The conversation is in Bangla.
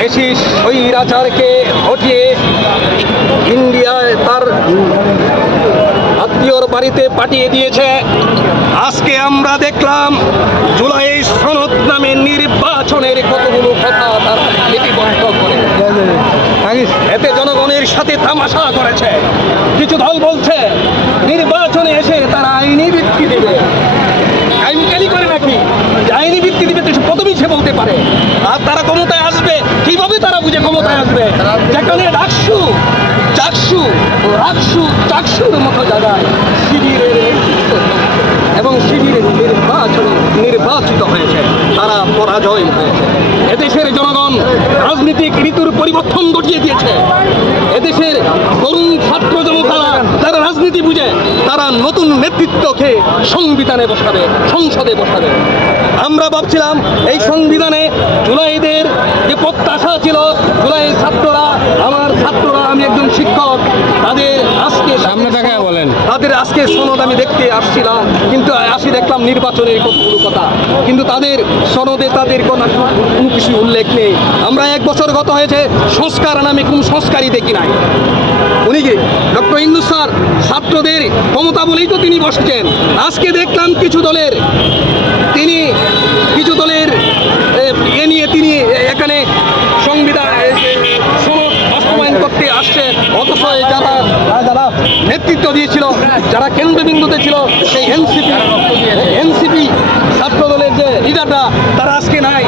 দেশি স্বৈরাচারকে হটিয়ে ইন্ডিয়ায় তার আত্মীয়র বাড়িতে পাঠিয়ে দিয়েছে। আজকে আমরা দেখলাম জুলাই সনদ নামে নির্বাচনের কতগুলো কথা তারা লিপিবদ্ধ করে এতে জনগণের সাথে তামাশা করেছে। কিছু দল বলছে নির্বাচনে এসে তারা আইনি ভিত্তি দেবে। আইনকালি করে নাকি আইনি ভিত্তি দিবে তো প্রথমেই সে বলতে পারে। আর তারা ক্ষমতায় আসবে কিভাবে তারা বুঝে ক্ষমতায় আসবে? যেখানে চাকসুর মতো জায়গায় শিবিরের নেতৃত্ব এবং শিবিরের নির্বাচিত হয়েছে, তারা পরাজয় হয়েছে। এদেশের জনগণ রাজনৈতিক ঋতুর পরিবর্তন ঘটিয়ে দিয়েছে। এদেশের তরুণ ছাত্র জনতা যারা রাজনীতি বুঝে তারা নতুন নেতৃত্বকে সংবিধানে বসাবে, সংসদে বসাবে। আমরা ভাবছিলাম এই সংবিধানে জুলাইদের যে প্রত্যাশা ছিল, জুলাই ছাত্ররা, আমার ছাত্ররা, আমি একজন শিক্ষক, তাদের আজকে সামনে দেখায় বলেন, তাদের আজকে সনদ আমি দেখতে আসছিলাম, কিন্তু আসি দেখলাম নির্বাচনের কতগুলো কথা, কিন্তু তাদের সনদে তাদের কোনো কিছু উল্লেখ নেই। আমরা 1 বছর গত হয়েছে, সংস্কার নামে কোন সংস্কারই দেখি নাই। উনি কি ডক্টর ইউনূস স্যার ছাত্রদের ক্ষমতা বলেই তো তিনি বসছেন। আজকে দেখলাম কিছু দলের এ নিয়ে তিনি এখানে সংবিধান সনদ বাস্তবায়ন করতে আসছে, অথচ যারা নেতৃত্ব দিয়েছিল, যারা কেন্দ্রবিন্দুতে ছিল, সেই এনসিপি ছাত্র দলের যে লিডাররা, তারা আজকে নাই।